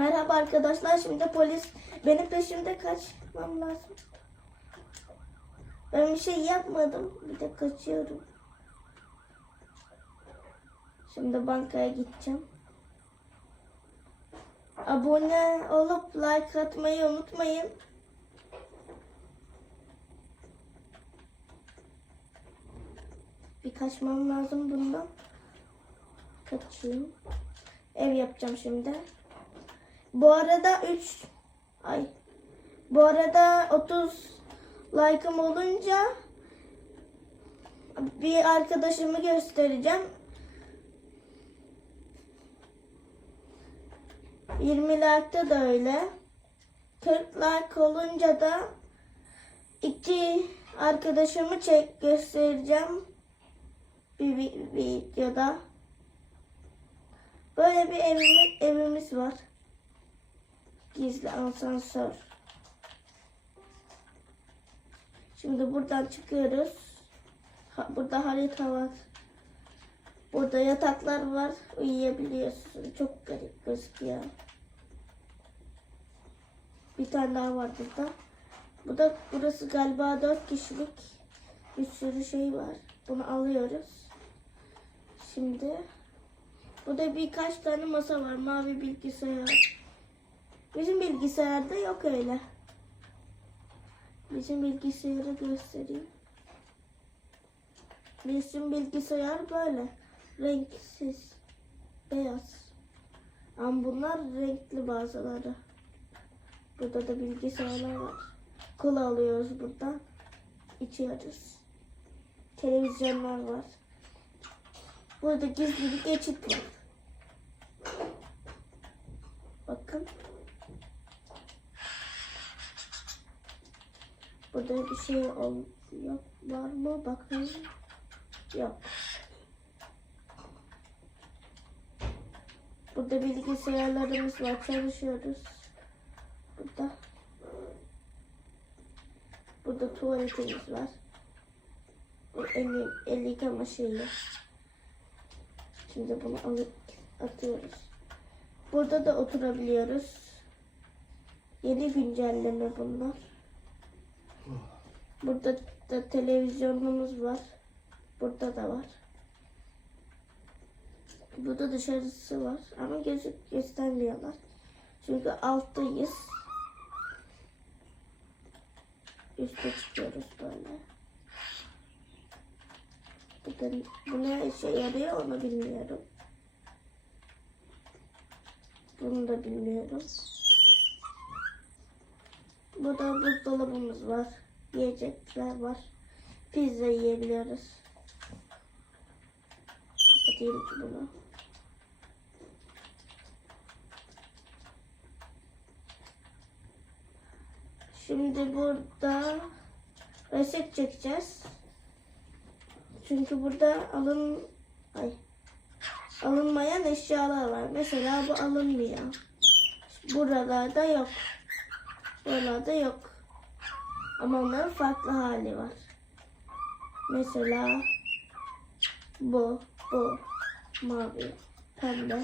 Merhaba arkadaşlar. Şimdi polis benim peşimde kaçmam lazım. Ben bir şey yapmadım. Bir de kaçıyorum. Şimdi bankaya gideceğim. Abone olup like atmayı unutmayın. Bir kaçmam lazım bundan. Kaçayım. Ev yapacağım şimdi. Bu arada 3 ay bu arada 30 like'ım olunca bir arkadaşımı göstereceğim. 20 like'da da öyle. 40 like olunca da iki arkadaşımı çek göstereceğim bir, bir, bir videoda. Böyle bir evimiz, evimiz var. Gizli asansör. Şimdi buradan çıkıyoruz. Ha- burada harita var. Burada yataklar var. Uyuyabiliyorsun. Çok garip gözüküyor. Bir tane daha var burada. Bu da burası galiba dört kişilik. Bir sürü şey var. Bunu alıyoruz. Şimdi burada birkaç tane masa var. Mavi bilgisayar. Bizim bilgisayarda yok öyle. Bizim bilgisayarı göstereyim. Bizim bilgisayar böyle. Renksiz. Beyaz. Ama bunlar renkli bazıları. Burada da bilgisayarlar var. Kola alıyoruz buradan. İçiyoruz. Televizyonlar var. Burada gizli bir geçit var. Bakın. Burada bir şey ol yok var mı bakın. Yok. Burada bilgisayarlarımız var çalışıyoruz. Burada. Burada tuvaletimiz var. Bu el, el yıkama şeyi. Şimdi bunu alıp atıyoruz. Burada da oturabiliyoruz. Yeni güncelleme bunlar. Burada da televizyonumuz var. Burada da var. Burada dışarısı var ama gözük göstermiyorlar. Çünkü alttayız. Üste çıkıyoruz böyle. Burada bu ne işe yarıyor onu bilmiyorum. Bunu da bilmiyorum. Burada buzdolabımız var. Yiyecekler var. Pizza yiyebiliyoruz. Kapatayım bunu. Şimdi burada reset çekeceğiz. Çünkü burada alın ay alınmayan eşyalar var. Mesela bu alınmıyor. Buralarda yok. Buralarda yok. Ama onların farklı hali var. Mesela bu, bu, mavi, pembe.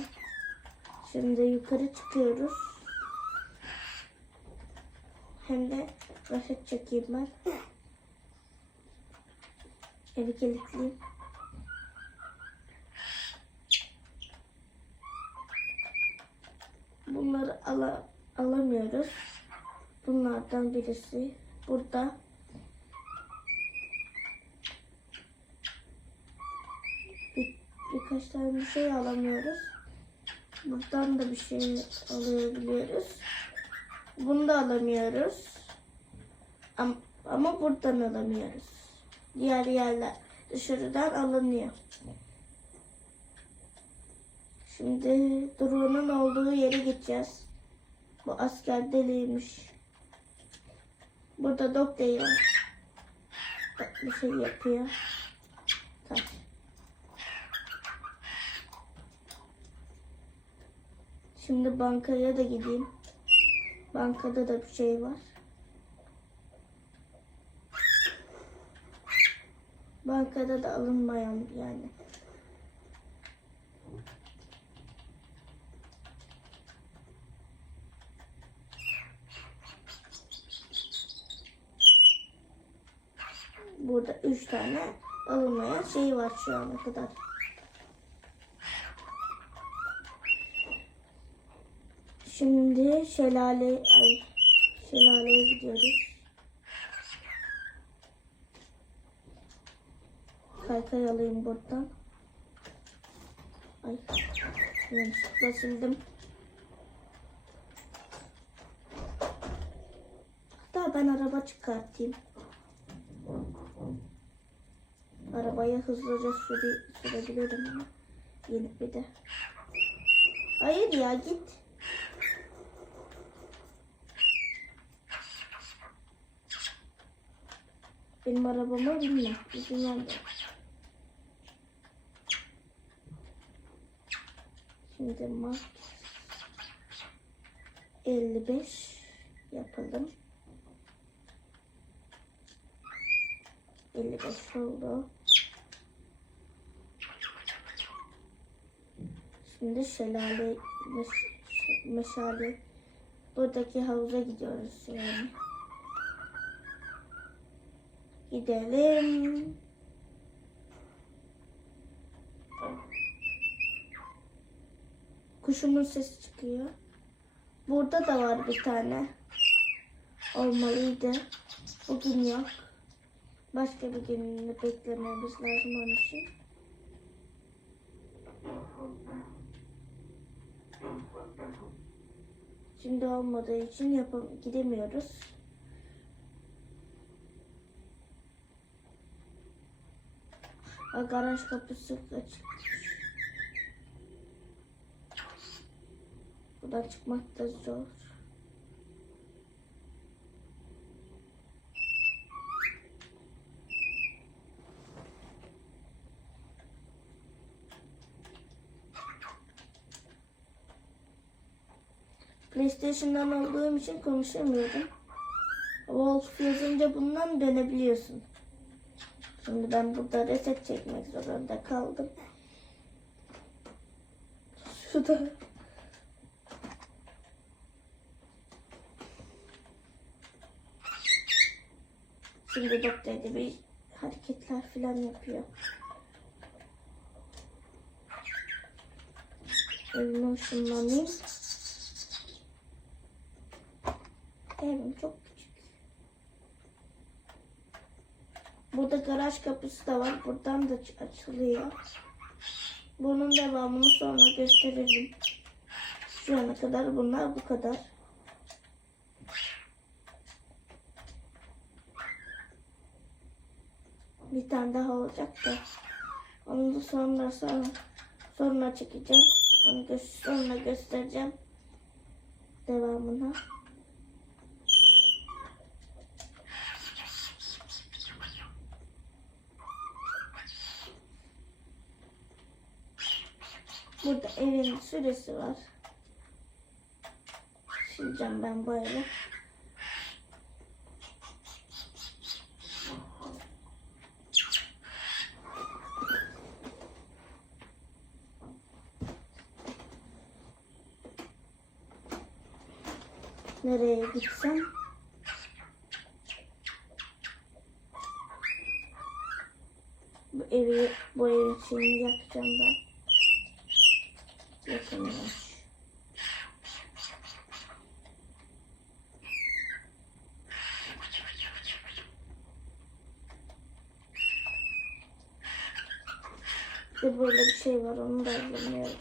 Şimdi yukarı çıkıyoruz. Hem de reset çekeyim ben. Evi kilitleyeyim. Bunları ala, alamıyoruz. Bunlardan birisi burada. Bir, birkaç tane bir şey alamıyoruz. Buradan da bir şey alabiliyoruz. Bunu da alamıyoruz. Ama, ama buradan alamıyoruz. Diğer yerler dışarıdan alınıyor. Şimdi drone'un olduğu yere gideceğiz. Bu asker deliymiş. Burada dog day bir şey yapıyor. Taş. Şimdi bankaya da gideyim. Bankada da bir şey var. Bankada da alınmayan yani. Burada üç tane alınmayan şey var şu ana kadar. Şimdi şelale ay şelaleye gidiyoruz. Kaykay alayım buradan. Ay yanlışlıkla sildim. Hatta ben araba çıkartayım. Arabayı hızlıca süre, sürebilirim. Yeni bir de. Hayır ya git. Benim arabama binme. İzin verme. Şimdi Mark 55 yapalım. 55 oldu. Şimdi şelale meş, meşale buradaki havuza gidiyoruz yani. Gidelim. Kuşumun sesi çıkıyor. Burada da var bir tane. Olmalıydı. Bugün yok. Başka bir gününü beklememiz lazım onun için. Şimdi olmadığı için yapam gidemiyoruz. Aa, garaj kapısı açık. Buradan çıkmak da zor. PlayStation'dan olduğum için konuşamıyorum. Wolf yazınca bundan dönebiliyorsun. Şimdi ben burada reset çekmek zorunda kaldım. Şu da Şimdi doktor da bir hareketler falan yapıyor. Evime Evim çok küçük. Burada garaj kapısı da var. Buradan da aç- açılıyor. Bunun devamını sonra gösteririm. Şu ana kadar bunlar bu kadar. Bir tane daha olacak da. Onu da sonra sonra, sonra çekeceğim. Onu gö- sonra göstereceğim. Devamını. Burada evin süresi var. Sileceğim ben böyle. Nereye gitsem? Bu evi, bu evin şeyini yakacağım ben. De böyle bir şey var onu da bilmiyoruz.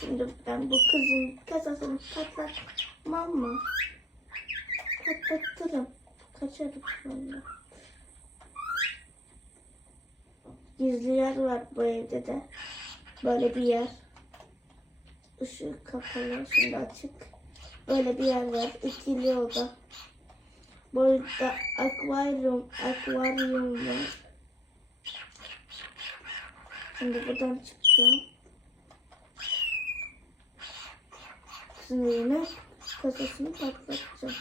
Şimdi ben bu kızın kasasını patlatmam mı? Patlatırım. Kaçarım sonra. Gizli yer var bu evde de. Böyle bir yer. Işığı kapalı, şimdi açık. Böyle bir yer var. İkili oda. Burada akvaryum, akvaryum var. Şimdi buradan çıkacağım. Evine kasasını patlatacağım.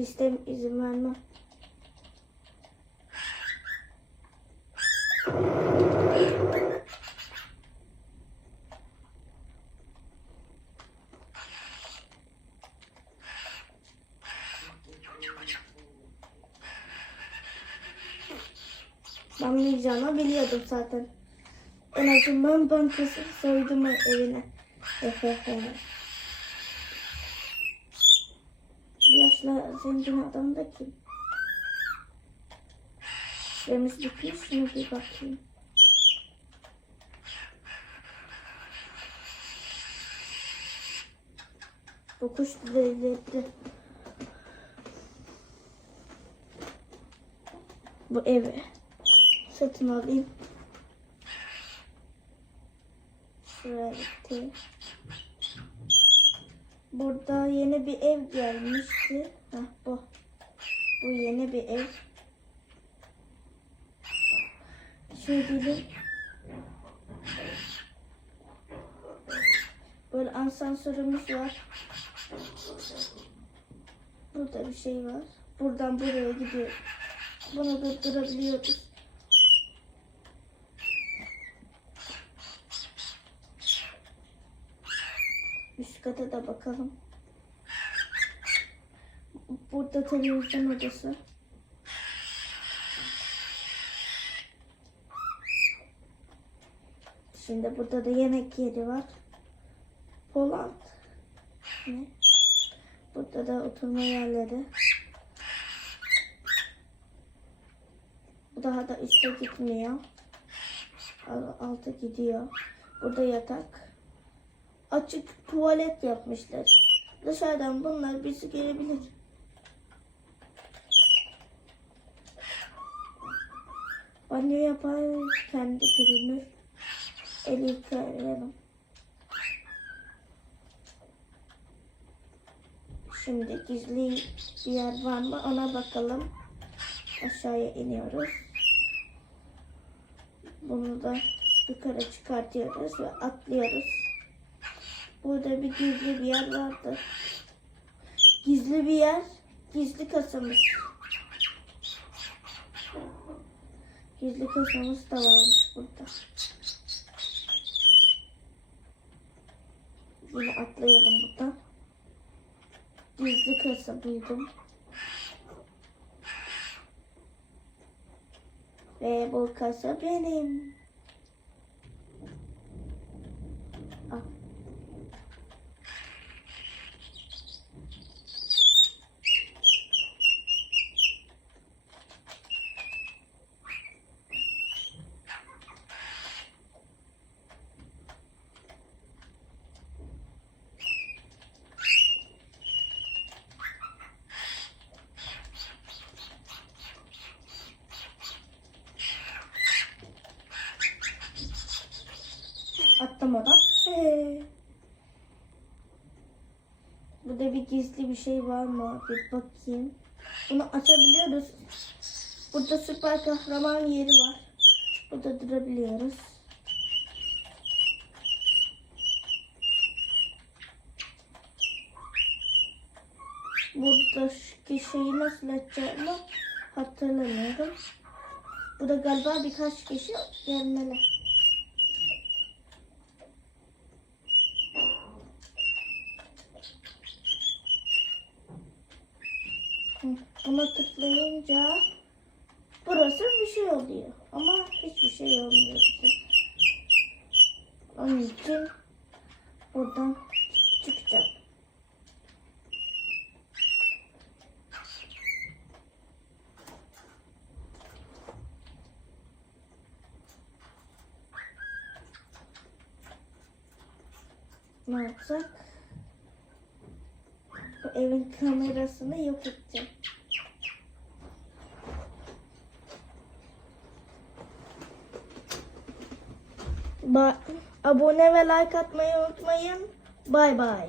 İstem izin vermem. Anlayacağını biliyordum zaten. En azından bankası soydum evine. Efendim. Zengin adam da kim? Süremiz bitmiş mi bir bakayım. Bu kuş lezzetli. Bu evi satın alayım. Şuraya gitti. Burada yeni bir ev gelmişti. Heh, bu. Bu yeni bir ev. Şöyle Böyle asansörümüz var. Burada bir şey var. Buradan buraya gidiyor. Bunu durdurabiliyoruz. Bakalım. Burada televizyon odası. Şimdi burada da yemek yeri var. Poland. Ne? Burada da oturma yerleri. Bu daha da üste gitmiyor. Al- Alta gidiyor. Burada yatak. Açık tuvalet yapmışlar. Dışarıdan bunlar bizi görebilir. Banyo yapar kendi görünür. El yıkayalım. Şimdi gizli bir yer var mı ona bakalım. Aşağıya iniyoruz. Bunu da yukarı çıkartıyoruz ve atlıyoruz. Burada bir gizli bir yer vardı. Gizli bir yer, gizli kasamız. Gizli kasamız da varmış burada. Yine atlayalım buradan. Gizli kasa buldum. Ve bu kasa benim. Ona. Ee. Burada bir gizli bir şey var mı? Bir bakayım. Bunu açabiliyoruz. Burada süper kahraman yeri var. Burada durabiliyoruz. Buradaki şeyi nasıl açacağımı hatırlamıyorum. Burada galiba birkaç kişi gelmeli. Buna tıklayınca burası bir şey oluyor. Ama hiçbir şey olmuyor bize. Onun için buradan çıkacağım. Ne yapsak? Bu evin kamerasını yok edeceğim. Abone ve like atmayı unutmayın. Bay bay.